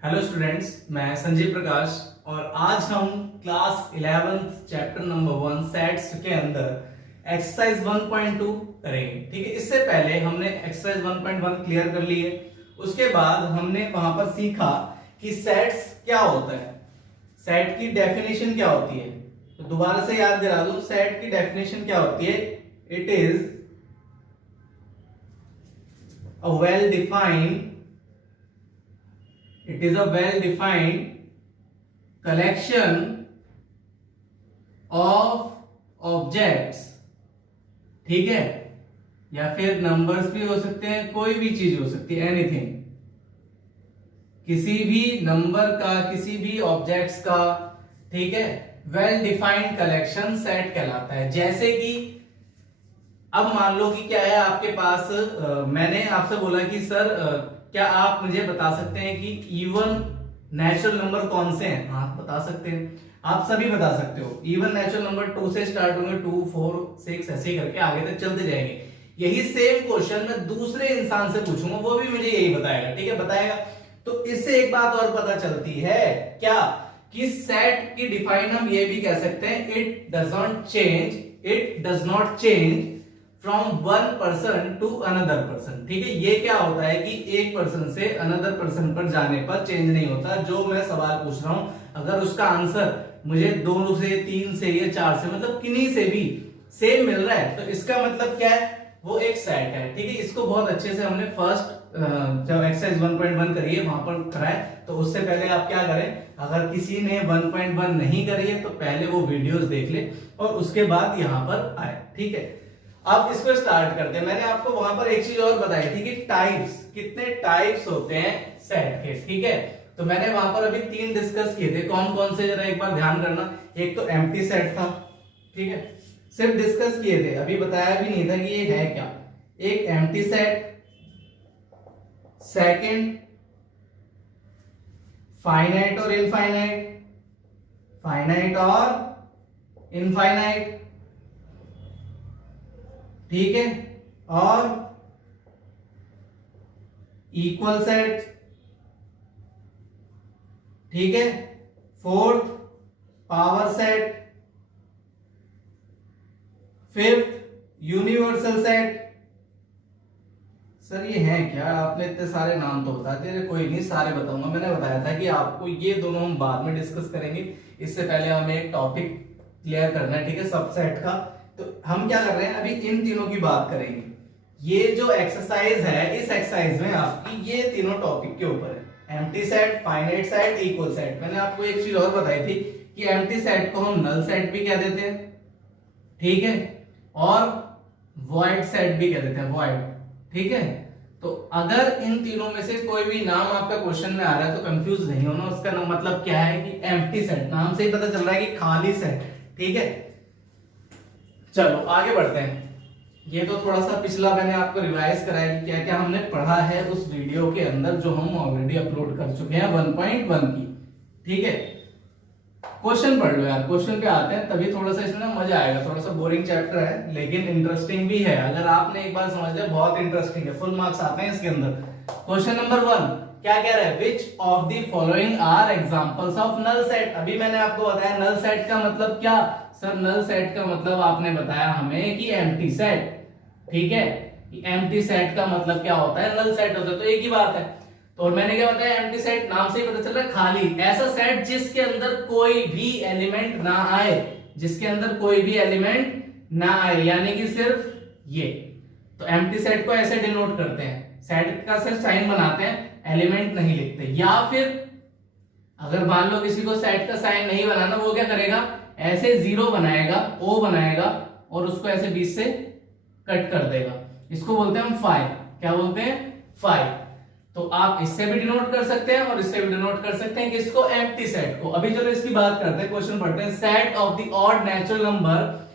Hello students, मैं संजय प्रकाश और आज हम class 11th chapter number 1 sets के अंदर एक्सरसाइज 1.2 करेंगे। ठीक है, इससे पहले हमने एक्सरसाइज 1.1 क्लियर कर ली है। उसके बाद हमने वहां पर सीखा कि सेट्स क्या होता है, सेट की डेफिनेशन क्या होती है। तो दोबारा से याद दिला दूं, सेट की डेफिनेशन क्या होती है। It is a well-defined collection of objects। ठीक है, या फिर नंबर्स भी हो सकते हैं, कोई भी चीज हो सकती है, एनीथिंग, किसी भी नंबर का, किसी भी ऑब्जेक्ट्स का। ठीक है, वेल डिफाइंड कलेक्शन सेट कहलाता है। जैसे कि अब मान लो कि क्या है आपके पास, मैंने आपसे बोला कि सर क्या आप मुझे बता सकते हैं कि इवन नेचुरल नंबर कौन से हैं। हाँ, बता सकते हैं, आप सभी बता सकते हो। इवन नेचुरल नंबर 2 से स्टार्ट होंगे, 2, 4, 6 ऐसे करके आगे तक चलते जाएंगे। यही सेम क्वेश्चन मैं दूसरे इंसान से पूछूंगा, वो भी मुझे यही बताएगा। ठीक है, बताएगा। तो इससे एक बात और पता चलती है क्या, कि सेट की डिफाइन हम ये भी कह सकते हैं, it does not change from one person to another person. ठीक है, ये क्या होता है कि एक पर्सन से अनदर पर्सन पर जाने पर चेंज नहीं होता। जो मैं सवाल पूछ रहा हूं, अगर उसका आंसर मुझे 2 से, 3 से या 4 से, मतलब किन्हीं से भी सेम मिल रहा है, तो इसका मतलब क्या है, वो एक सेट है। ठीक है, इसको बहुत अच्छे से हमने फर्स्ट जब एक्सरसाइज 1.1 करिए वहां पर कराए। तो उससे पहले आप क्या करें, अगर किसी ने 1.1 नहीं करी है तो पहले वो वीडियोस देख ले और उसके बाद यहां पर आए। ठीक है, अब इसको स्टार्ट करते हैं। मैंने आपको वहां पर एक चीज और बताई थी कि टाइप्स, कितने टाइप्स होते हैं सेट के। ठीक है, तो मैंने वहां पर अभी 3 डिस्कस किए थे। कौन कौन से, जरा एक बार ध्यान करना। एक तो एम्प्टी सेट था, ठीक है, सिर्फ डिस्कस किए थे, अभी बताया भी नहीं था कि ये है क्या। एक एम्प्टी सेट, सेकंड फाइनाइट और इनफाइनाइट, फाइनाइट और इनफाइनाइट। ठीक है, और इक्वल सेट। ठीक है, fourth power set, fifth universal set. Sir ये है क्या, आपने इतने सारे नाम तो बता दिए। कोई नहीं, सारे बताऊंगा। मैंने बताया था कि आपको ये दोनों हम बाद में डिस्कस करेंगे, इससे पहले हमें एक टॉपिक क्लियर करना है। ठीक है, सबसेट का। तो हम क्या कर रहे हैं, अभी इन तीनों की बात करेंगे। ये जो एक्सरसाइज है, इस एक्सरसाइज में आपकी ये तीनों टॉपिक के ऊपर है, empty set, finite set, equal set. मैंने आपको एक चीज और बताई थी कि एम्प्टी सेट को हम नल सेट भी कह देते हैं, ठीक है, और वॉइड सेट भी कह देते हैं, वॉइड। ठीक है, तो अगर इन तीनों में से कोई भी नाम आपका क्वेश्चन में आ रहा है तो कंफ्यूज नहीं होना। उसका मतलब क्या है कि एम्प्टी सेट, नाम से ही पता चल रहा है कि खाली सेट। ठीक है, चलो आगे बढ़ते हैं। ये तो थोड़ा सा पिछला मैंने आपको रिवाइज कराया कि क्या क्या हमने पढ़ा है उस वीडियो के अंदर जो हम ऑलरेडी अपलोड कर चुके हैं 1.1 की। ठीक है, क्वेश्चन पढ़ लो यार, क्वेश्चन पे आते हैं, तभी थोड़ा सा इसमें ना मजा आएगा। थोड़ा सा बोरिंग चैप्टर है लेकिन इंटरेस्टिंग भी है। अगर आपने एक बार समझ लिया, बहुत इंटरेस्टिंग है, फुल मार्क्स आते हैं इसके अंदर। क्वेश्चन नंबर 1 क्या कह रहा है, which of the following are examples of null set. अभी मैंने आपको बताया नल सेट का मतलब क्या। सर नल सेट का मतलब आपने बताया हमें कि एम्प्टी सेट। ठीक है, एम्प्टी सेट का मतलब क्या होता है, नल सेट होता है, तो एक ही बात है। तो और मैंने क्या बताया, एम्प्टी सेट नाम से ही पता चल रहा है, खाली, ऐसा सेट जिसके अंदर कोई भी एलिमेंट ना आए, जिसके अंदर कोई भी एलिमेंट ना आए, यानी कि सिर्फ ये। तो एम्प्टी सेट को ऐसे डिनोट करते हैं, सेट का सिर्फ साइन बनाते हैं, एलिमेंट नहीं लिखते। या फिर अगर मान लो किसी को सेट का साइन नहीं बनाना, वो क्या करेगा, ऐसे 0 बनाएगा, O बनाएगा और उसको ऐसे बीच से कट कर देगा। इसको बोलते हैं हम फाई। क्या बोलते हैं, फाई। तो आप इससे भी डिनोट कर सकते हैं और इससे भी डिनोट कर सकते हैं, किसको, एम्प्टी सेट को। अभी चलो इसकी बात करते हैं, क्वेश्चन पढ़ते हैं। Set of the odd natural number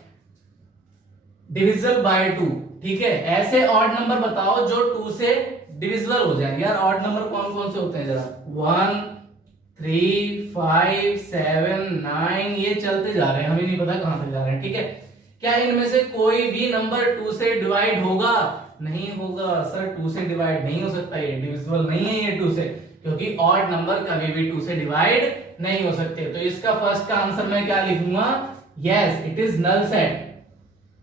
divisible by 2। ठीक है, ऐसे ऑड नंबर बताओ जो 2 से डिविजिबल हो जाए। यार ऑड नंबर कौन कौन से होते हैं, जरा 1, 3, 5, 7, 9, ये चलते जा रहे हैं, हमें नहीं पता कहां तक जा रहे हैं। ठीक है, क्या इनमें से कोई भी नंबर 2 से डिवाइड होगा, नहीं होगा। सर 2 से डिवाइड नहीं हो सकता, ये डिविजिबल नहीं है ये 2 से, क्योंकि ऑड नंबर कभी भी 2 से डिवाइड नहीं हो सकते। तो इसका फर्स्ट का आंसर मैं क्या लिखूंगा, yes it is null set,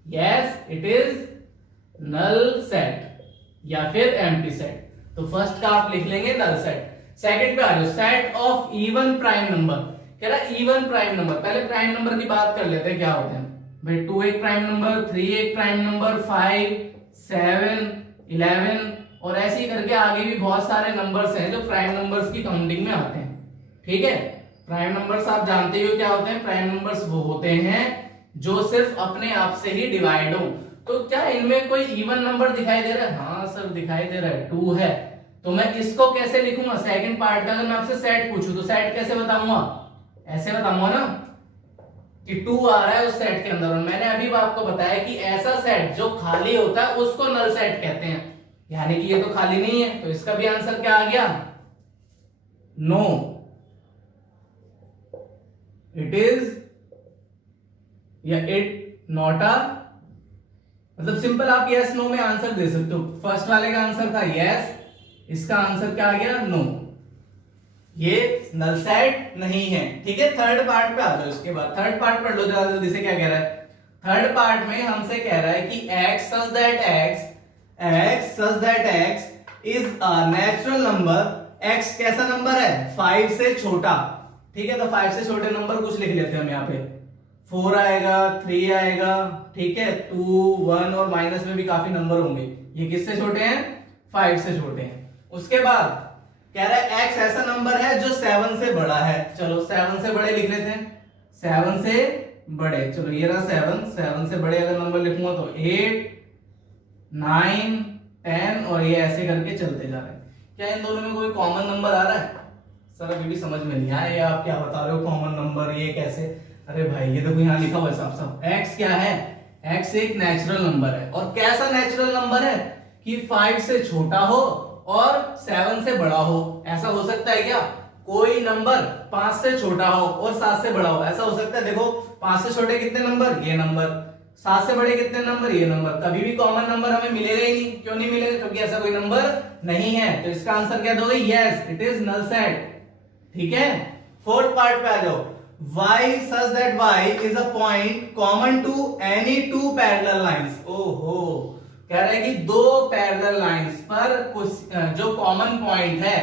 yes it is null set या फिर एम्प्टी सेट। तो फर्स्ट का आप लिख लेंगे नल सेट। सेकंड पे आ जाओ, set of even prime number. कह रहा है इवन प्राइम नंबर, पहले प्राइम नंबर की बात कर लेते हैं क्या होते हैं भाई। 2 एक प्राइम नंबर, 3 एक प्राइम नंबर, 5, 7, 11 और ऐसे ही करके आगे भी बहुत सारे नंबर्स हैं जो प्राइम नंबर्स की काउंटिंग में आते हैं। ठीक है, प्राइम नंबर्स आप जानते हो क्या होते हैं। प्राइम नंबर्स वो होते हैं जो सिर्फ अपने आप से ही डिवाइड हो। तो क्या इनमें कोई इवन नंबर दिखाई दे रहा है? हाँ सर दिखाई दे रहा है, 2 है। तो मैं इसको कैसे लिखूंगा, सेकंड पार्ट का अगर मैं आपसे सेट पूछूं तो सेट कैसे बताऊंगा, ऐसे बताऊंगा ना कि 2 आ रहा है उस सेट के अंदर। और मैंने अभी आपको बताया कि ऐसा सेट जो खाली होता है उसको नल सेट कहते हैं, यानी कि ये तो खाली नहीं है। तो इसका भी आंसर क्या आ गया, नो, इट इज या इट नॉट अ, मतलब सिंपल आप यस नो में आंसर दे सकते हो। फर्स्ट वाले का आंसर था यस, इसका आंसर क्या आ गया, नो, ये नल सेट नहीं है। ठीक है, थर्ड पार्ट पे आ जाओ। इसके बाद थर्ड पार्ट पढ़ लो जरा जल्दी से, क्या कह रहा है। थर्ड पार्ट में हमसे कह रहा है कि x such that x is a natural number। x कैसा नंबर है, 5 से छोटा। ठीक है, तो 5 से छोटे नंबर कुछ लिख लेते हैं हम यहाँ पे। 4 आएगा, 3 आएगा, ठीक है, 2, 1 और माइनस में भी काफी नंबर होंगे। ये किससे छोटे हैं, 5 से छोटे हैं। उसके बाद कह रहा है x ऐसा नंबर है जो 7 से बड़ा है। चलो 7 से बड़े लिख लेते हैं, 7 से बड़े। चलो ये रहा 7 से बड़े अगर नंबर लिखूंगा तो 8, 9, 10 और ये ऐसे करके चलते जा रहे हैं। क्या इन दोनों में कोई कॉमन नंबर आ रहा है? सर अभी भी समझ में नहीं आया, ये आप क्या बता रहे हो कॉमन नंबर, ये कैसे? अरे भाई ये देखो यहाँ लिखा हुआ है साफ साफ, x क्या है, x एक नेचुरल नंबर है। और कैसा नेचुरल नंबर है कि 5 से छोटा हो और 7 से बड़ा हो। ऐसा हो सकता है क्या, कोई नंबर 5 से छोटा हो और 7 से बड़ा हो? ऐसा हो सकता है? देखो 5 से छोटे कितने नंबर, ये नंबर, 7 से बड़े कितने नंबर, ये नंबर। कभी भी कॉमन नंबर हमें मिलेगा ही नहीं। क्यों नहीं मिलेगा, क्योंकि ऐसा कोई नंबर नहीं है। तो इसका आंसर क्या दोगे, yes it is null set. ठीक है, फोर्थ पार्ट पे आ जाओ, y such that y is a point common to any two parallel lines। ओहो, कह रहे हैं कि 2 पैरेलल लाइंस पर कुछ जो कॉमन पॉइंट है,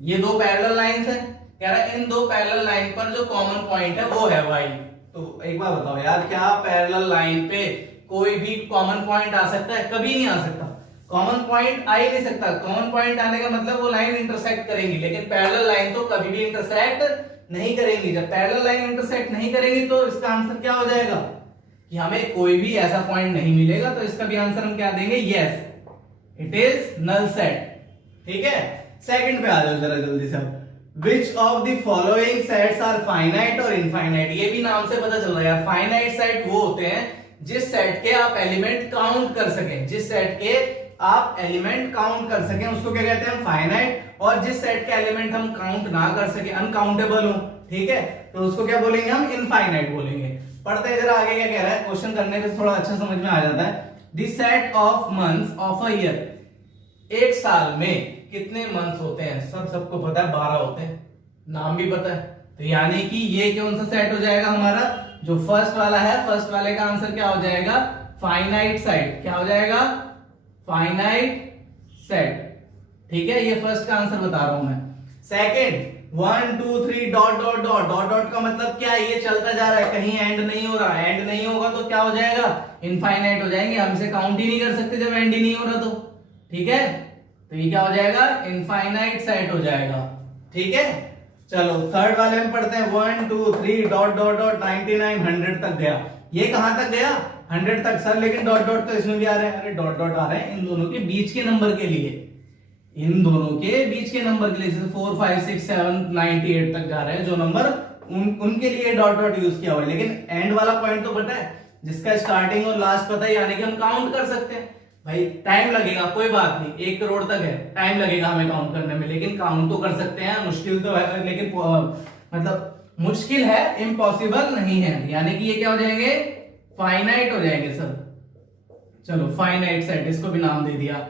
ये 2 पैरेलल लाइंस है। कह रहा है इन 2 पैरेलल लाइन पर जो कॉमन पॉइंट है वो है y। तो एक बार बताओ यार, क्या पैरेलल लाइन पे कोई भी कॉमन पॉइंट आ सकता है? कभी नहीं आ सकता, कॉमन पॉइंट आ ही नहीं सकता। कॉमन पॉइंट आने का मतलब वो लाइन इंटरसेक्ट करेंगी, लेकिन पैरेलल लाइन तो कभी भी इंटरसेक्ट नहीं करेंगी। जब पैरेलल लाइन इंटरसेक्ट नहीं करेंगी तो इसका आंसर क्या हो जाएगा कि हमें कोई भी ऐसा पॉइंट नहीं मिलेगा। तो इसका भी आंसर हम क्या देंगे, yes it is null set. ठीक है, सेकंड पे आ जाओ जरा जल्दी से। Which of the following sets are finite और infinite? ये भी नाम से पता चल रहा है, फाइनाइट सेट वो होते हैं जिस सेट के आप एलिमेंट काउंट कर सकें। जिस सेट के आप एलिमेंट काउंट कर सकें उसको क्या कहते हैं, फाइनाइट। और जिस सेट के एलिमेंट हम काउंट ना कर सके, अनकाउंटेबल हो, ठीक है, तो उसको क्या बोलेंगे हम, इनफाइनाइट बोलेंगे। पढ़ते हैं जरा आगे क्या कह रहा है, क्वेश्चन करने से थोड़ा अच्छा समझ में आ जाता है। The set of months of a year, एक साल में कितने मंथ्स होते हैं? सबको पता है 12 होते हैं, नाम भी पता है। तो यानी कि ये कौन सा सेट हो जाएगा हमारा, जो फर्स्ट वाला है, फर्स्ट वाले का आंसर क्या हो जाएगा, फाइनाइट सेट। क्या हो जाएगा, फाइनाइट सेट। ठीक है, ये फर्स्ट का आंसर बता रहा हूं मैं। Second 1 2 3 dot dot dot dot dot का मतलब क्या है, ये चलता जा रहा है, कहीं एंड नहीं हो रहा। एंड नहीं होगा तो क्या हो जाएगा, इनफाइनाइट हो जाएंगे। हम इसे काउंट ही नहीं कर सकते जब एंड ही नहीं हो रहा तो। ठीक है, तो ये क्या हो जाएगा, इनफाइनाइट सेट हो जाएगा। ठीक है, चलो थर्ड वाले में पढ़ते हैं। 1 2 3 डॉट डॉट डॉट 99 100 तक गया। ये कहां तक गया, 100 तक सर, लेकिन डॉट डॉट तो इसमें भी आ रहे हैं। अरे डॉट डॉट आ रहे हैं इन दोनों के बीच के नंबर के लिए, इन दोनों के बीच के नंबर के लिए। जैसे 4 5 6 7 98 तक जा रहे हैं जो नंबर, उनके लिए डॉट डॉट यूज किया हुआ है। लेकिन एंड वाला पॉइंट तो पता है, जिसका स्टार्टिंग और लास्ट पता है, यानी कि हम काउंट कर सकते हैं। भाई टाइम लगेगा, कोई बात नहीं, 1 करोड़ तक है, टाइम लगेगा हमें काउंट करने में, लेकिन काउंट तो कर सकते हैं। मुश्किल तो है, लेकिन मतलब मुश्किल है, इम्पॉसिबल नहीं है। यानी कि ये क्या हो जाएंगे, फाइनाइट हो जाएंगे सर। चलो फाइनाइट सेट, इसको भी नाम दे दिया।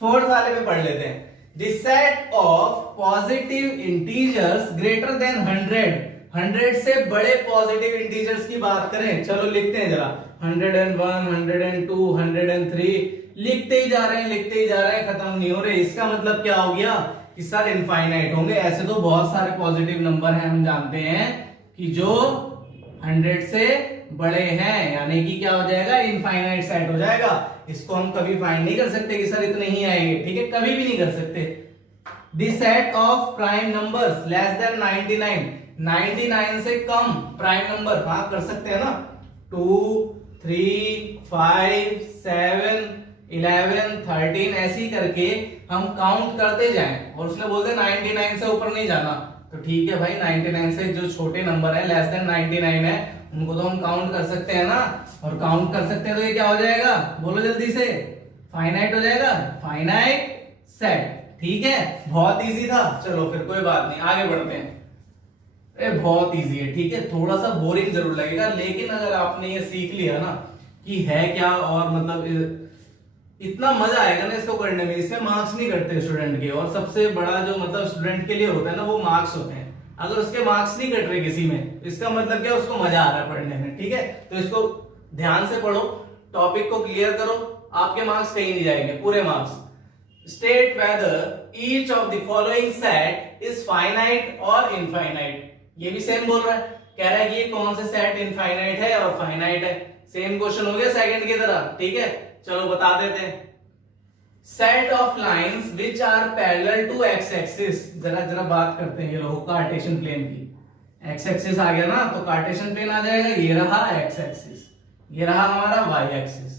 फोर्थ वाले पे पढ़ लेते हैं। The set of positive integers greater than 100 से बड़े पॉजिटिव इंटीजर्स की बात करें, चलो लिखते हैं जरा, 101, 102, 103 लिखते ही जा रहे हैं, खत्म नहीं हो रहे। इसका मतलब क्या हो गया कि सर इनफाइनाइट होंगे। ऐसे तो बहुत सारे पॉजिटिव नंबर हैं, हम जानते हैं कि जो 100 से बड़े हैं, यानी कि क्या हो जाएगा, इनफाइनाइट सेट हो जाएगा। इसको हम कभी फाइंड नहीं कर सकते कि सर इतने ही आएंगे, ठीक है, कभी भी नहीं कर सकते। The set of prime numbers less than 99 से कम प्राइम नंबर, हाँ कर सकते हैं ना, 2, 3, 5, 7, 11, 13 ऐसी करके हम काउंट करते जाएं, और उसने बोलते 99 से ऊपर नहीं जाना, तो ठीक है भाई, 99 से जो छोटे नंबर है लेस देन 99 है, उनको तो हम काउंट कर सकते हैं ना, और काउंट कर सकते हैं तो ये क्या हो जाएगा, बोलो जल्दी से, फाइनाइट हो जाएगा, फाइनाइट सेट। ठीक है, बहुत इजी था। चलो फिर कोई बात नहीं, आगे बढ़ते हैं। अरे बहुत इजी है, ठीक है, थोड़ा सा बोरिंग जरूर लगेगा, लेकिन अगर आपने ये सीख लिया ना कि है क्या, और मतलब इतना मजा आएगा ना इसको करने में। इसमें मार्क्स नहीं कटते स्टूडेंट के, और सबसे बड़ा जो मतलब स्टूडेंट के लिए होता है ना, वो मार्क्स होते हैं। अगर उसके मार्क्स नहीं कट रहे किसी में, इसका मतलब क्या, उसको मजा आ रहा है पढ़ने में। ठीक है, तो इसको ध्यान से पढ़ो, टॉपिक को क्लियर करो, आपके मार्क्स कहीं नहीं जाएंगे, पूरे marks. State whether each of the following set is finite और इनफाइनाइट। ये भी सेम बोल रहा है, कह रहा है कि ये कौन से सेट इनफाइनाइट है और फाइनाइट है। सेम क्वेश्चन हो गया सेकंड की तरह, ठीक है, चलो बता देते हैं। Set of lines which are parallel to x axis, जरा बात करते हैं ये लोग कार्टेशियन प्लेन की। एक्स एक्सिस आ गया ना, तो कार्टेशियन प्लेन आ जाएगा, ये रहा एक्स एक्सिस, ये रहा हमारा वाई एक्सिस।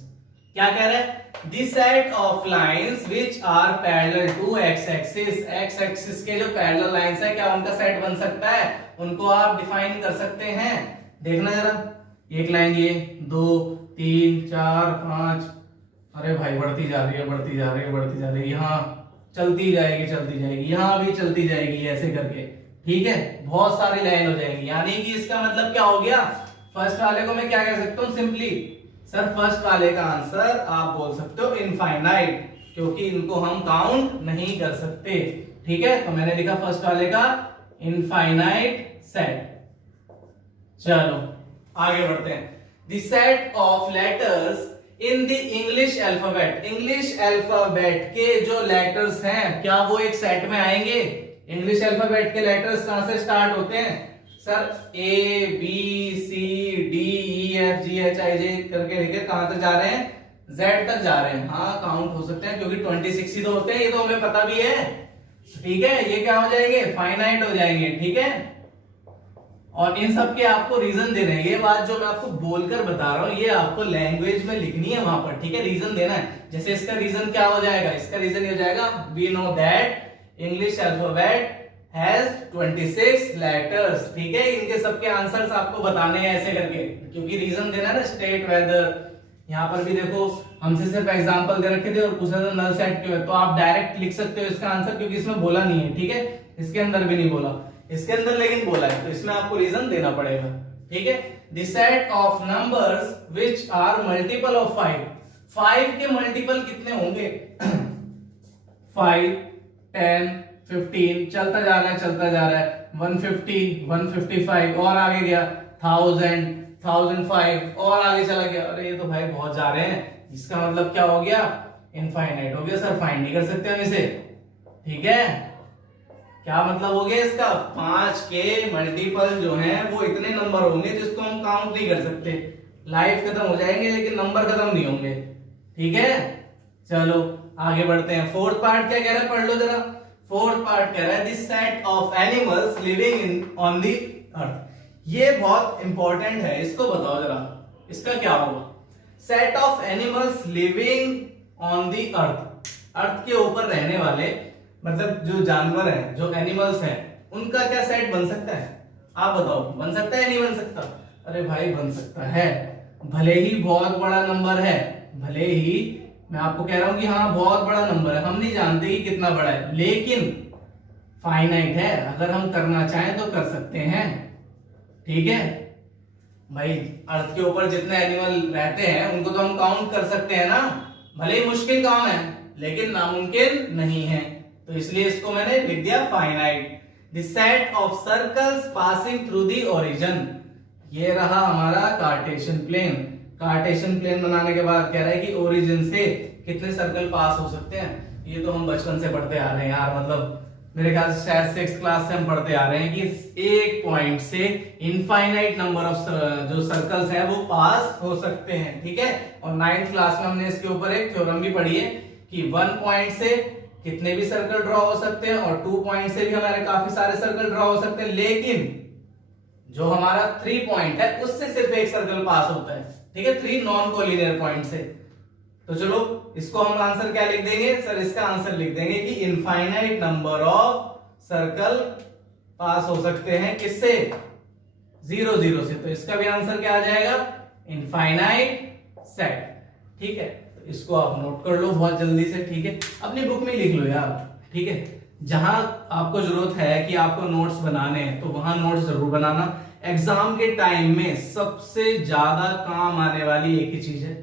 क्या कह रहा है, the set of lines which are parallel to x axis, x axis के जो पैरेलल लाइंस है, क्या उनका सेट बन सकता है, उनको आप डिफाइन कर सकते हैं। देखना जरा, एक लाइन ये, 2, 3, 4, 5, अरे भाई बढ़ती जा रही है, यहाँ चलती जाएगी, यहाँ भी चलती जाएगी, ऐसे करके, ठीक है, बहुत सारी लाइन हो जाएगी। यानी कि इसका मतलब क्या हो गया, फर्स्ट वाले को मैं क्या कह सकता हूँ, सिंपली सर फर्स्ट वाले का आंसर आप बोल सकते हो इनफाइनाइट, क्योंकि इनको हम काउंट नहीं कर सकते। ठीक है, तो मैंने लिखा फर्स्ट वाले का इनफाइनाइट सेट। चलो आगे बढ़ते हैं। The set of letters in the English alphabet, English alphabet के जो लेटर्स हैं, क्या वो एक सेट में आएंगे। इंग्लिश अल्फाबेट के लेटर्स कहां से स्टार्ट होते हैं sir, A B C D E F G H I J करके लिखे, कहां तक जा रहे हैं, Z तक जा रहे हैं। हाँ काउंट हो सकते हैं, क्योंकि 26 ही तो होते हैं, ये तो हमें पता भी है। ठीक है, ये क्या हो जाएंगे, फाइनाइट हो जाएंगे। ठीक है, और इन सब के आपको रीजन देने हैं। ये बात जो मैं आपको बोलकर बता रहा हूं, ये आपको लैंग्वेज में लिखनी है वहां पर। ठीक है, रीजन देना है। जैसे इसका रीजन क्या हो जाएगा, इसका रीजन ये हो जाएगा, we know that English alphabet has 26 letters. ठीक है, इनके सबके आंसर्स आपको बताने हैं ऐसे करके, क्योंकि रीजन देना है ना। स्टेट वेदर, यहाँ पर भी देखो हमसे सिर्फ एग्जांपल दे रखे थे और पूछा था नल सेट क्यों है, तो आप डायरेक्ट लिख सकते हो इसका आंसर, क्योंकि इसमें बोला नहीं है। ठीक है, इसके अंदर भी नहीं बोला, इसके अंदर लेकिन बोला है, तो इसमें आपको रीजन देना पड़ेगा। ठीक है, the set of numbers which are multiple of 5, 5 के मल्टीपल कितने होंगे 5, 10, 15, चलता जा रहा है 150, 155 और आगे गया 1000, 1005 और आगे चला गया। अरे ये तो भाई बहुत जा रहे हैं, इसका मतलब क्या हो गया, इनफाइनाइट हो गया सर, फाइंड नहीं कर सकते हम इसे। ठीक है, क्या मतलब हो गया इसका, 5 के मल्टीपल जो हैं वो इतने नंबर होंगे जिसको हम काउंट नहीं कर सकते। लाइफ खत्म हो जाएंगे लेकिन नंबर खत्म नहीं होंगे। ठीक है, चलो आगे बढ़ते हैं। फोर्थ पार्ट क्या कह रहा है, पढ़ लो जरा। फोर्थ पार्ट कह रहा है, this set of animals living in on the earth. ये बहुत इंपॉर्टेंट है, इसको बताओ जरा, इसका क्या होगा। Set of animals living on the earth, earth के ऊपर रहने वाले, मतलब जो जानवर हैं, जो एनिमल्स हैं, उनका क्या सेट बन सकता है, आप बताओ, बन सकता है नहीं बन सकता। अरे भाई बन सकता है, भले ही बहुत बड़ा नंबर है, भले ही मैं आपको कह रहा हूं कि हाँ बहुत बड़ा नंबर है, हम नहीं जानते कि कितना बड़ा है, लेकिन फाइनाइट है, अगर हम करना चाहें तो कर सकते हैं। ठीक है भाई, अर्थ के ऊपर जितने एनिमल रहते हैं उनको तो हम काउंट कर सकते हैं ना, भले ही मुश्किल काम है लेकिन नामुमकिन नहीं है। तो इसलिए इसको मैंने लिख दिया finite. The set of circles passing through the origin, ये रहा हमारा कार्टेशियन प्लेन। कार्टेशियन प्लेन बनाने के बाद कह रहा है कि ओरिजिन से कितने सर्कल पास हो सकते हैं। ये तो हम बचपन से पढ़ते आ रहे हैं यार, मतलब मेरे ख्याल से शायद 6th क्लास से हम पढ़ते आ रहे हैं कि एक पॉइंट से इनफाइनाइट नंबर ऑफ जो सर्कल्स हैं वो पास हो सकते हैं, ठीक है। और 9th क्लास में हमने इसके ऊपर एक थ्योरम भी पढ़ी है कि 1 पॉइंट से कितने भी सर्कल ड्रॉ हो सकते हैं और 2 पॉइंट से भी हमारे काफी सारे सर्कल ड्रॉ हो सकते हैं, लेकिन जो हमारा 3 पॉइंट है उससे सिर्फ एक सर्कल पास होता है, ठीक है, 3 नॉन कोलिनियर पॉइंट से। तो चलो इसको हम आंसर क्या लिख देंगे सर, इसका आंसर लिख देंगे कि इनफाइनाइट नंबर ऑफ सर्कल पास हो सकते हैं किससे, 0 0 से। तो इसका भी आंसर क्या आ जाएगा, इनफाइनाइट सेट, ठीक है। तो इसको आप नोट कर लो बहुत जल्दी से, ठीक है, अपनी बुक में लिख लो यार, ठीक है। जहां आपको जरूरत है कि आपको नोट्स बनाने हैं तो वहां नोट्स जरूर बनाना। एग्जाम के टाइम में सबसे ज्यादा काम आने वाली एक ही चीज है,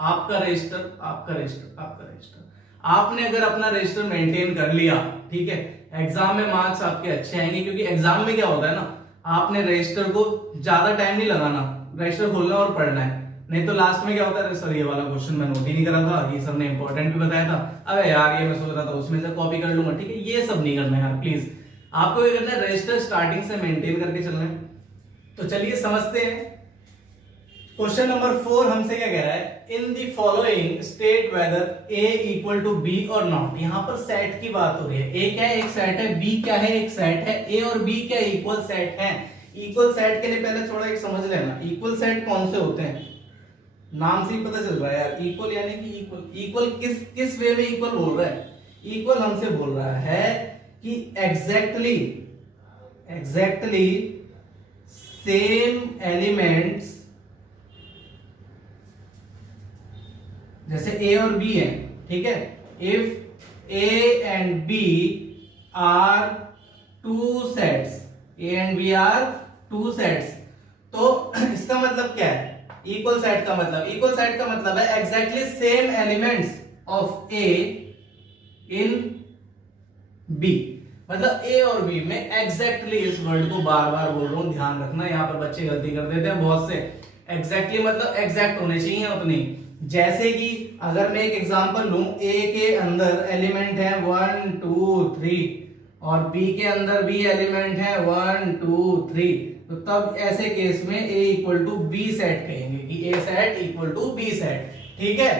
आपका रजिस्टर, आपका रजिस्टर, आपका रजिस्टर। आपने अगर अपना रजिस्टर मेंटेन कर लिया, ठीक है, एग्जाम में मार्क्स आपके अच्छे आएंगे। क्योंकि एग्जाम में क्या होता है ना, आपने रजिस्टर को ज्यादा टाइम नहीं लगाना, रजिस्टर खोलना और पढ़ना है। नहीं तो लास्ट में क्या होता है, सर ये वाला क्वेश्चन मैं नोट ही नहीं करा था, ये सर ने इंपॉर्टेंट भी बताया था, अबे यार ये मैं सोच रहा था उसमें से कॉपी कर लूंगा, ठीक है। ये सब नहीं करना है यार प्लीज, आपको ये करना है रजिस्टर स्टार्टिंग से मेंटेन करके चलना है। तो चलिए समझते हैं। क्वेश्चन नंबर 4 हमसे क्या कह रहा है, in the following state whether A equal to B और नॉट। यहां पर सेट की बात हो रही है, ए क्या है, एक सेट है, बी क्या है, एक सेट है, ए और बी क्या इक्वल सेट है। इक्वल सेट के लिए पहले थोड़ा एक समझ लेना, इक्वल सेट कौन से होते हैं, नाम से ही पता चल रहा है यार। इक्वल यानी कि इक्वल, इक्वल किस वे में इक्वल बोल रहा है, इक्वल हमसे बोल रहा है कि एग्जैक्टली सेम एलिमेंट्स, जैसे ए और बी है, ठीक है, if A and B are 2 sets, A and B are 2 sets, तो इसका मतलब क्या है, इक्वल सेट का मतलब, इक्वल सेट का मतलब है exactly same elements of A in B. मतलब ए और बी में एग्जैक्टली, इस वर्ड को बार बार बोल रहा हूं, ध्यान रखना, यहां पर बच्चे गलती कर देते हैं बहुत से। एग्जैक्टली मतलब एग्जैक्ट होने चाहिए उतनी। जैसे कि अगर मैं एक एग्जांपल लूं, ए के अंदर एलिमेंट है 1 2 3 और बी के अंदर भी एलिमेंट है 1 2 3, तो तब ऐसे केस में A equal to B set कहेंगे कि A set equal to B set, ठीक है।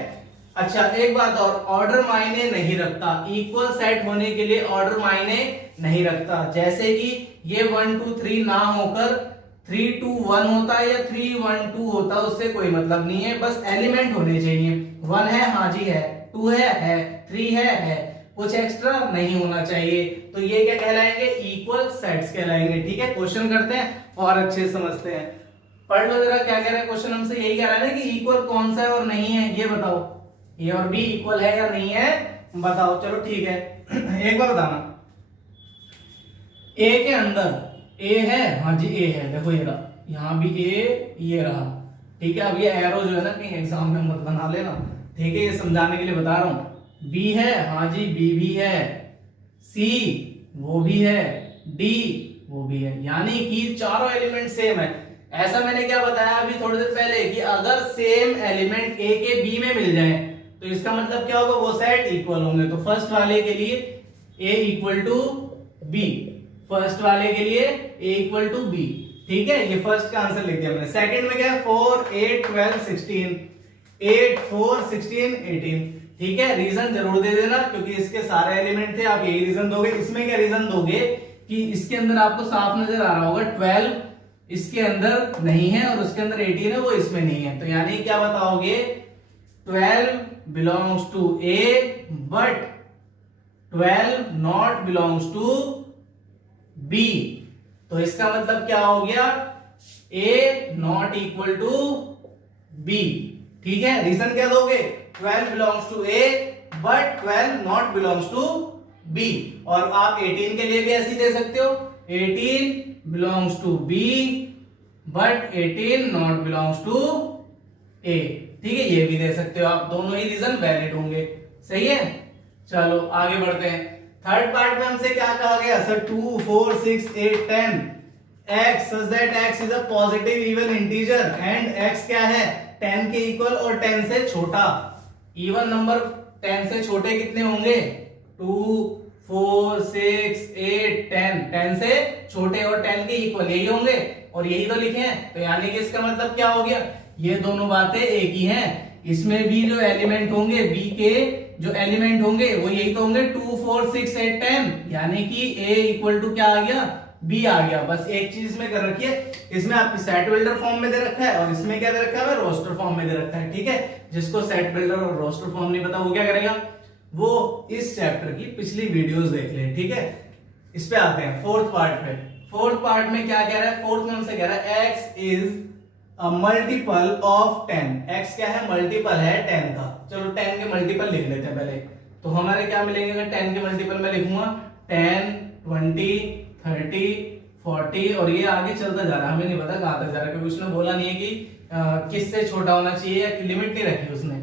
अच्छा एक बात और, ऑर्डर मायने नहीं रखता, इक्वल सेट होने के लिए ऑर्डर मायने नहीं रखता। जैसे कि ये 1 2 3 ना होकर 3 2 1 होता है या 3 1 2 होता है, उससे कोई मतलब नहीं है, बस एलिमेंट होने चाहिए। 1 है, हाँ जी है, 2 है, 3 है, कुछ एक्स्ट्रा नहीं होना चाहिए। तो ये क्या कहलाएंगे, इक्वल सेट्स कहलाएंगे, ठीक है। क्वेश्चन करते हैं और अच्छे से समझते हैं, पढ़ लो जरा क्या कह रहा है क्वेश्चन हमसे, यही कह रहा है ना कि इक्वल कौन सा है और नहीं है, ये बताओ, ए और बी इक्वल है या नहीं है, बताओ। चलो ठीक है, एक बार बताना, ए के अंदर ए है, हाँ जी ए है, देखो ये रहा, यहां भी ए, ये रहा, ठीक है। अब ये एरो जो है ना कहीं एग्जाम में मत बना लेना, ठीक है, ये समझाने के लिए बता रहा हूं। बी है, हाँ जी बी भी है, सी वो भी है, डी वो भी है, यानी कि चारों एलिमेंट सेम है। ऐसा मैंने क्या बताया अभी थोड़ी देर पहले कि अगर सेम एलिमेंट ए के बी में मिल जाए तो इसका मतलब क्या होगा, वो सेट इक्वल होंगे। तो फर्स्ट वाले के लिए ए इक्वल टू बी, फर्स्ट वाले के लिए ए इक्वल टू बी, ठीक है, ये फर्स्ट का आंसर लिख दिया मैंने। सेकंड में क्या है, 4 8 12 16, 8 4 16 18, ठीक है। रीजन जरूर दे देना क्योंकि इसके सारे एलिमेंट थे, आप यही रीजन दोगे। इसमें क्या रीजन दोगे कि इसके अंदर आपको साफ नजर आ रहा होगा 12 इसके अंदर नहीं है और उसके अंदर 18 है, वो इसमें नहीं है, तो यानी क्या बताओगे, 12 belongs to A but 12 not belongs to B। तो इसका मतलब क्या हो गया, A not equal to B, ठीक है। रीजन क्या दोगे, 12 belongs to A but 12 not belongs to B। और आप 18 के लिए भी ऐसी दे सकते हो, 18 belongs to B but 18 not belongs to A, ठीक है, ये भी दे सकते हो आप, दोनों ही रीजन वैलिड होंगे, सही है। चलो आगे बढ़ते हैं। थर्ड पार्ट में हमसे क्या कहा गया sir 2 4 6 8 10 x such that x is a positive even integer and x क्या है 10 के इक्वल और 10 से छोटा। इवन नंबर 10 से छोटे कितने होंगे 2 4 6 8 10 10 से छोटे और 10 के इक्वल यही होंगे और यही तो लिखे हैं। तो यानी कि इसका मतलब क्या हो गया ये दोनों बातें एक ही हैं। इसमें भी जो एलिमेंट होंगे b के जो एलिमेंट होंगे वो यही तो होंगे 2 4 6 8 10 यानी कि a इक्वल टू क्या आ गया b आ गया। बस एक चीज में कर रखी है इसमें आपकी सेट बिल्डर फॉर्म में दे रखा है और इसमें क्या दे रखा है रोस्टर फॉर्म में दे रखा है। ठीक है जिसको सेट बिल्डर और रोस्टर फॉर्म नहीं पता वो क्या करेगा वो इस चैप्टर की पिछली वीडियोस देख ले। ठीक है इस पे आते हैं फोर्थ पार्ट पे। फोर्थ पार्ट में क्या कह रहा है फोर्थ में हमसे कह रहा है x is a multiple of 10 x क्या है मल्टीपल है 10 का। चलो 10 के मल्टीपल लिख लेते हैं पहले। तो हमारे क्या मिलेंगे अगर 10 के मल्टीपल में लिखूंगा 10 20 30 40 और ये आगे चलता जा रहा है हमें नहीं पता कहां तक जा रहा है क्योंकि उसने बोला नहीं है कि किससे छोटा होना चाहिए या लिमिट नहीं रखी उसने।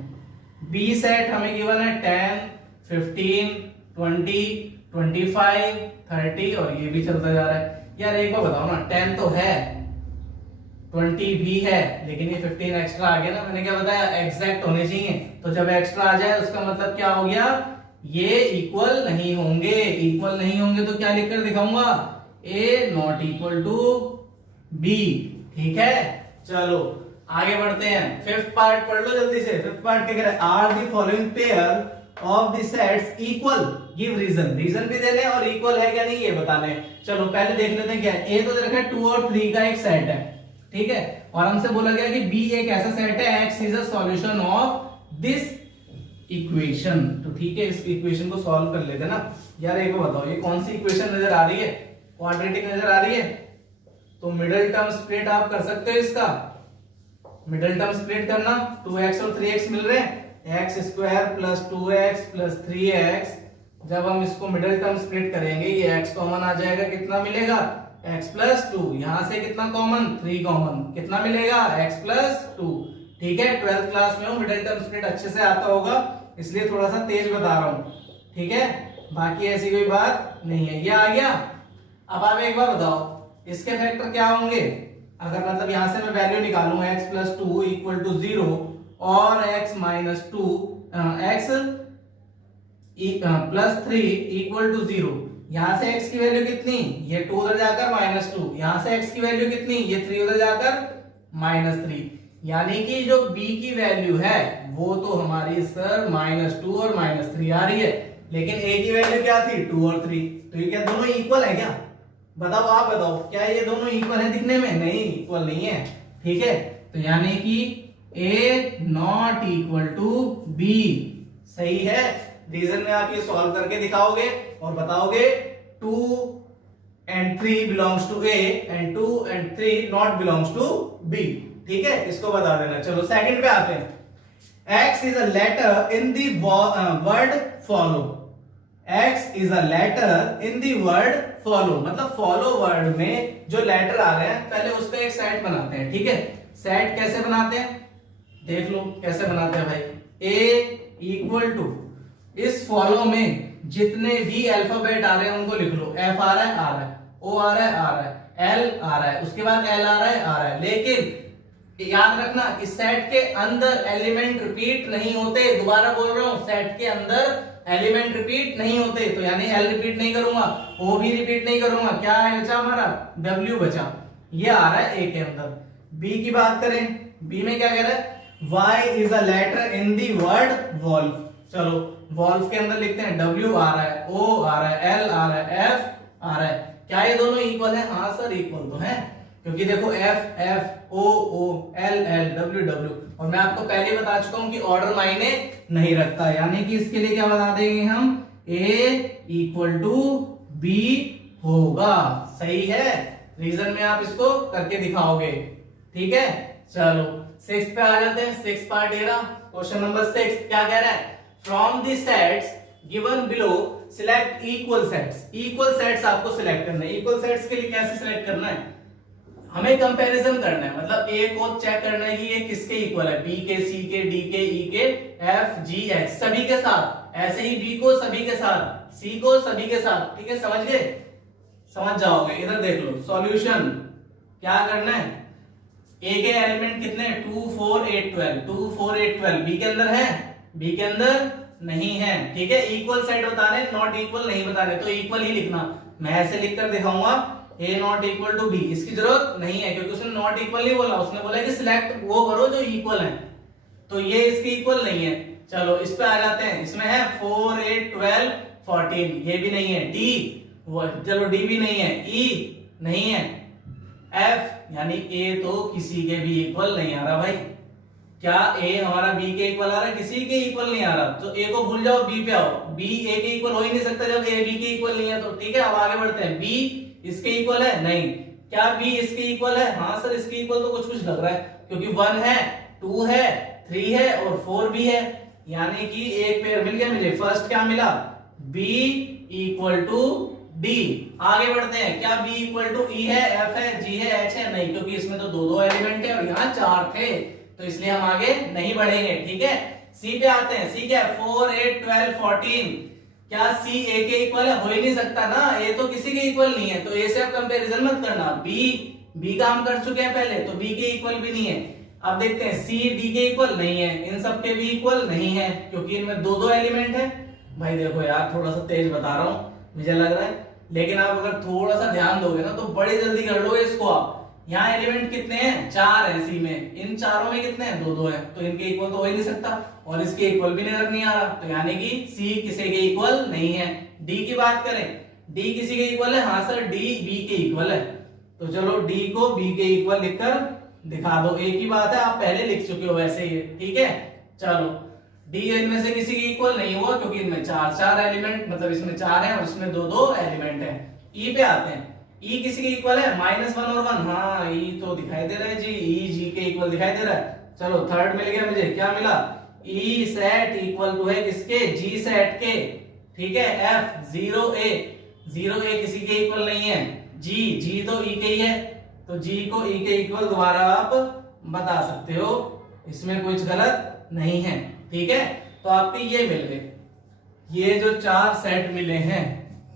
b सेट हमें गिवन है 10 15 20 25 30 और ये भी चलता जा रहा है। यार एक बार बताओ ना 10 तो है 20 भी है लेकिन ये 15 एक्स्ट्रा आ गया ना। मैंने क्या बताया एग्जैक्ट होने चाहिए तो जब एक्स्ट्रा आ जाए उसका मतलब क्या हो गया ये इक्वल नहीं होंगे। इक्वल नहीं होंगे तो क्या लिखकर दिखाऊंगा a not equal to b। ठीक है चलो आगे बढ़ते हैं। फिफ्थ पार्ट पढ़ लो जल्दी से। फिफ्थ पार्ट क्या कह रहा है are the following pair of the sets equal give reason. Reason भी देने और इक्वल है क्या नहीं ये बताने। चलो पहले देख लेते हैं क्या है। ए तो दे रखा है 2 और 3 का एक सेट है ठीक है और हमसे बोला गया कि b एक ऐसा सेट है x is a solution of this equation. तो ठीक है इस इक्वेशन को सॉल्व कर लेते हैं ना। यार एक बार बताओ ये कौन सी इक्वेशन नजर आ रही है क्वाड्रेटिक नजर आ रही है। तो मिडिल टर्म स्प्लिट आप कर सकते हो इसका। मिडिल टर्म स्प्लिट करना 2x और 3x मिल रहे हैं x square plus 2x plus 3x। जब हम इसको मिडिल टर्म स्प्लिट करेंगे ये x कॉमन आ जाएगा कितना मिलेगा x प्लस 2। यहां से कितना कॉमन 3 कॉमन कितना मिलेगा x प्लस 2। ठीक है 12th क्लास में हूं मिडिल टर्म स्प्लिट अच्छे से आता होगा इसलिए थोड़ा सा तेज बता रहा हूं। ठीक है बाकी ऐसी कोई बात नहीं है ये आ गया। अब आप एक बार बताओ इसके फैक्टर क्या होंगे अगर मतलब यहां से मैं वैल्यू निकालूं x प्लस 2 इक्वल टू 0 और x minus 2 x plus 3 equal to 0। यहां से x की वैल्यू कितनी ये 2 उधर जाकर माइनस 2। यहां से x की वैल्यू कितनी ये 3 उधर जाकर माइनस 3। यानी कि जो b की वैल्यू है वो तो हमारी सर -2 और -3 आ रही है लेकिन a की वैल्यू क्या थी 2 और 3। तो ये क्या दोनों इक्वल है क्या बताओ आप बताओ क्या ये दोनों इक्वल है दिखने में नहीं इक्वल नहीं है। ठीक है तो यानी कि a not equal to b सही है। रीजन में आप ये सॉल्व करके दिखाओगे और बताओगे 2 and 3 belongs to a and 2 and 3 not belongs to b। ठीक है इसको बता देना। चलो सेकंड पे आते हैं। x is a letter in the word follow। x is a letter in the word follow मतलब follow वर्ड में जो लेटर आ रहे हैं पहले उसका एक सेट बनाते हैं। ठीक है सेट कैसे बनाते हैं देख लो कैसे बनाते हैं भाई। a इक्वल टू इस फॉलो में जितने भी अल्फाबेट आ रहे हैं उनको लिख लो। f आ रहा है आ रहा है o आ रहा है आ रहा है l आ रहा है उसके बाद l आ रहा है आ रहा है। लेकिन याद रखना इस सेट के अंदर एलिमेंट रिपीट नहीं होते। दोबारा बोल रहा हूं सेट के अंदर एलिमेंट रिपीट नहीं होते तो यानी l रिपीट नहीं करूंगा o भी रिपीट नहीं करूंगा। क्या बचा हमारा w बचा ये आ रहा है a के अंदर। b की बात करें b में क्या कह रहा है y is a letter in the word valve. चलो वॉल्व के अंदर लिखते हैं w आ रहा है o आ रहा है l आ रहा है f आ रहा है। क्या ये दोनों इक्वल है हाँ सर इक्वल तो है क्योंकि देखो f f o o l l w w और मैं आपको पहले बता चुका हूं कि ऑर्डर मायने नहीं रखता। यानी कि इसके लिए क्या बता देंगे हम a इक्वल टू b होगा। सही है रीजन में आप इसको करके दिखाओगे। ठीक है चलो सिक्स पे आ जाते हैं। सिक्स पार्ट ये रहा क्वेश्चन नंबर 6 क्या कह रहा है from the sets given below select equal sets. Equal sets आपको सिलेक्ट करना है। इक्वल सेट्स के लिए कैसे सिलेक्ट करना है हमें कंपैरिजन करना है मतलब ए को चेक करना है कि ये किसके इक्वल है बी के सी के डी के ई के एफ जी एच सभी के साथ। ऐसे ही बी को सभी के साथ सी को सभी के साथ, ठीक है, समझ गए, समझ जाओगे। इधर देख लो सॉल्यूशन क्या करना है, ए के एलिमेंट कितने, 2 4 8 12, 2 4 8 12 बी के अंदर है, बी के अंदर नहीं है, ठीक है। इक्वल साइड बताने, नॉट इक्वल नहीं बताने, तो इक्वल ही लिखना। मैं ऐसे लिखकर दिखाऊंगा ए नॉट इक्वल टू बी, इसकी जरूरत नहीं है क्योंकि उसने नॉट इक्वल नहीं बोला, उसने बोला कि सिलेक्ट वो करो जो इक्वल है, तो ये इसके इक्वल नहीं है। चलो इस पे आ जाते हैं, इसमें है 4 8 12 14, ये भी नहीं है। डी, चलो डी भी नहीं है, ई नहीं है, एफ यानी ए तो किसी के भी इक्वल नहीं आ रहा भाई। क्या ए हमारा बी के इक्वल आ रहा है, किसी के इक्वल नहीं आ रहा, तो ए को भूल जाओ, बी पे आओ। बी ए के इक्वल हो ही नहीं सकता जब ए बी के इक्वल नहीं है, तो ठीक है। अब आगे बढ़ते हैं, बी इसके इक्वल है, नहीं। क्या बी इसके इक्वल है, हाँ सर इसके इक्वल तो कुछ लग रहा है क्योंकि 1 है 2 है 3 है और 4 भी है, यानी कि एक पेयर मिल गया मुझे। फर्स्ट क्या मिला, बी इक्वल टू डी। आगे बढ़ते हैं, क्या बी इक्वल टू ई है, एफ है, जी है, एच है, नहीं, क्योंकि इसमें तो दो एलिमेंट है और यहाँ 4 थे, तो इसलिए हम आगे नहीं बढ़ेंगे, ठीक है। सी पे आते हैं, सी क्या है, 4 8 12 14, क्या सी ए के इक्वल है, हो ही नहीं सकता ना, ए तो किसी के इक्वल नहीं है, तो ए से आप कंपैरिजन मत करना। बी का हम कर चुके हैं पहले, तो बी के इक्वल भी नहीं है। अब देखते हैं, सी डी के इक्वल नहीं है, इन सब के भी इक्वल नहीं है क्योंकि इनमें दो एलिमेंट है। भाई देखो यार, थोड़ा सा तेज बता रहा हूं मुझे लग रहा है, लेकिन आप अगर थोड़ा सा ध्यान दोगे ना तो बड़ी जल्दी कर लोगे इसको आप। यहाँ एलिमेंट कितने हैं, 4 हैं सी में, इन चारों में कितने हैं, 2 हैं, तो इनके इक्वल तो हो ही नहीं सकता और इसके इक्वल भी नजर नहीं आ रहा, तो यानी कि सी किसी के इक्वल नहीं है। डी की बात करें, डी किसी के इक्वल है, हाँ सर डी बी के इक्वल है, तो चलो डी को बी के इक्वल लिखकर दिखा दो। एक ही बात है, आप पहले लिख चुके हो वैसे ही, ठीक है। चलो डी इनमें से किसी के इक्वल नहीं हुआ क्योंकि इनमें 4 एलिमेंट, मतलब इसमें 4 है और इसमें 2 एलिमेंट है। ई पे आते हैं, ई किसी के इक्वल है, -1 और 1, हाँ ई तो दिखाई दे रहा है जी, ई जी के इक्वल दिखाई दे रहा है। चलो थर्ड मिल गया मुझे, क्या मिला, ई सेट इक्वल टू है किसके, जी सेट के, ठीक है। एफ 0 ए किसी के इक्वल नहीं है, जी तो ई के ही है, तो जी को ई के इक्वल दोबारा आप बता सकते हो, इसमें कुछ गलत नहीं है, ठीक है। तो आपके ये मिल गए, ये जो 4 सेट मिले हैं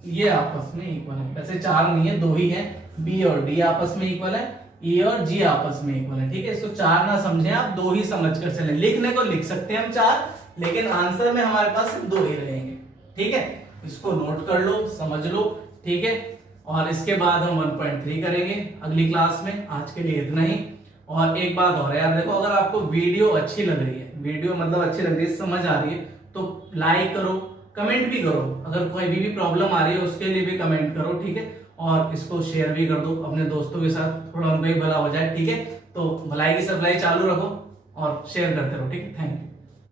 ये आपस में इक्वल है, वैसे 4 नहीं है 2 ही है, बी और डी आपस में इक्वल है, ई और जी आपस में इक्वल है, ठीक है। इसको 4 ना समझे आप, 2 ही समझ कर चले। लिखने को लिख सकते हैं हम 4, लेकिन आंसर में हमारे पास 2 ही रहेंगे, ठीक है। इसको नोट कर लो, समझ लो, ठीक है। और इसके बाद हम 1.3 करेंगे अगली क्लास में। आज के लिए इतना ही। और एक बात और है यार, देखो अगर आपको वीडियो अच्छी लग रही है, वीडियो मतलब अच्छी लग रही है, समझ आ रही है, तो लाइक करो, कमेंट भी करो, अगर कोई भी प्रॉब्लम आ रही है उसके लिए भी कमेंट करो, ठीक है। और इसको शेयर भी कर दो अपने दोस्तों के साथ, थोड़ा उनको भी भला हो जाए, ठीक है। तो भलाई की सप्लाई चालू रखो और शेयर करते रहो, ठीक है। Thank you.